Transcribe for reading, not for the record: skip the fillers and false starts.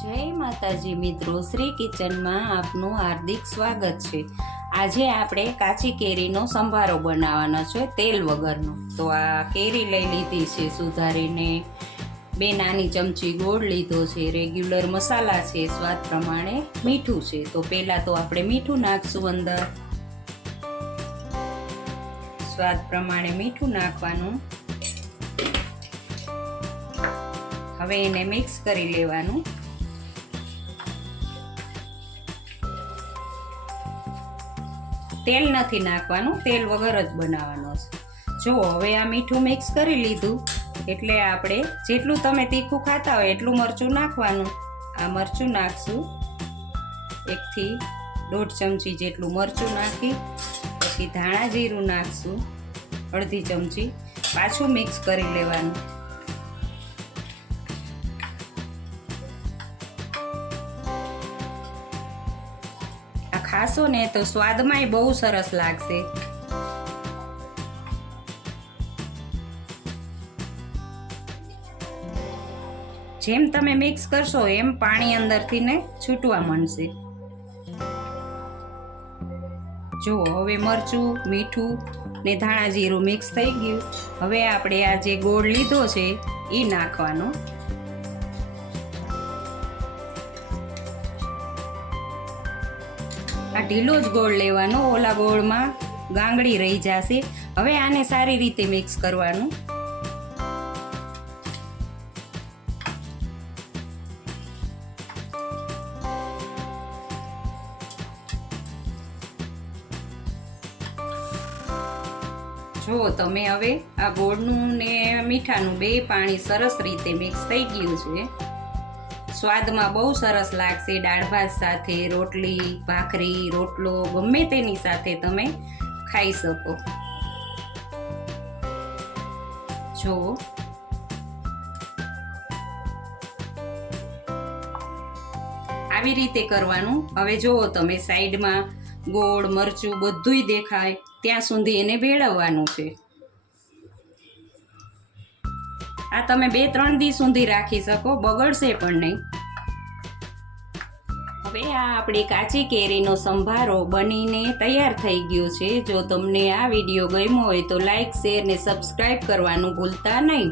જય માતાજી મિત્રો, શ્રી કિચનમાં આપનું હાર્દિક સ્વાગત છે। આજે આપણે કાચી કેરીનો સંભારો બનાવવાનો છે, તેલ વગરનો। તો આ કેરી લઈ લીધી છે સુધારીને, 2 નાની ચમચી ગોળ લીધો છે, રેગ્યુલર મસાલા છે, સ્વાદ પ્રમાણે મીઠું છે। તો પહેલાં તો આપણે મીઠું નાખશું અંદર, સ્વાદ પ્રમાણે મીઠું નાખવાનું। હવે એને મિક્સ કરી લેવાનું। તેલ નથી નાખવાનું, તેલ વગર જ બનાવવાનો છે। જો હવે આ મીઠું મિક્સ કરી લીધું એટલે આપણે જેટલું તમે તીખું ખાતા હોય એટલું મરચું નાખવાનું। આ મરચું નાખશું, 1 થી 1.5 ચમચી જેટલું મરચું નાખી પછી ધાણા જીરું નાખશું 1/2 ચમચી, પાછું મિક્સ કરી લેવાનું। ખાશો ને તો સ્વાદમાંય બહુ સરસ લાગશે। જેમ તમે મિક્સ કરશો એમ પાણી અંદરથી ને છૂટવા માંડશે। જો હવે મરચું, મીઠું ને ધાણા જીરું મિક્સ થઈ ગયું। હવે આપણે આ જે ગોળ લીધો છે એ નાખવાનો। આ ઢીલો જ ગોળ લેવાનો, ઓલા ગોળમાં ગાંગડી રહી જશે। હવે આને સારી રીતે મિક્સ કરવાનું। જો તમે હવે આ ગોળનું ને મીઠાનું 2 પાણી સરસ રીતે મિક્સ થઈ ગયું છે। સ્વાદમાં બહુ સરસ લાગશે। દાળ ભાત સાથે, રોટલી, ભાખરી, રોટલો ગમે તેની સાથે તમે ખાઈ શકો। જો આવી રીતે કરવાનું। હવે જુઓ તમે સાઈડમાં ગોળ, મરચું બધુંય દેખાય ત્યાં સુધી એને ભેળવવાનું છે। આ તમે 2-3 દી સુધી રાખી શકો, બગડશે પણ નહીં। હવે આ આપણી કાચી કેરીનો સંભારો બનીને તૈયાર થઈ ગયો છે। જો તમને આ વિડીયો ગમ્યો હોય તો લાઈક, શેર ને સબસ્ક્રાઈબ કરવાનું ભૂલતા નહીં।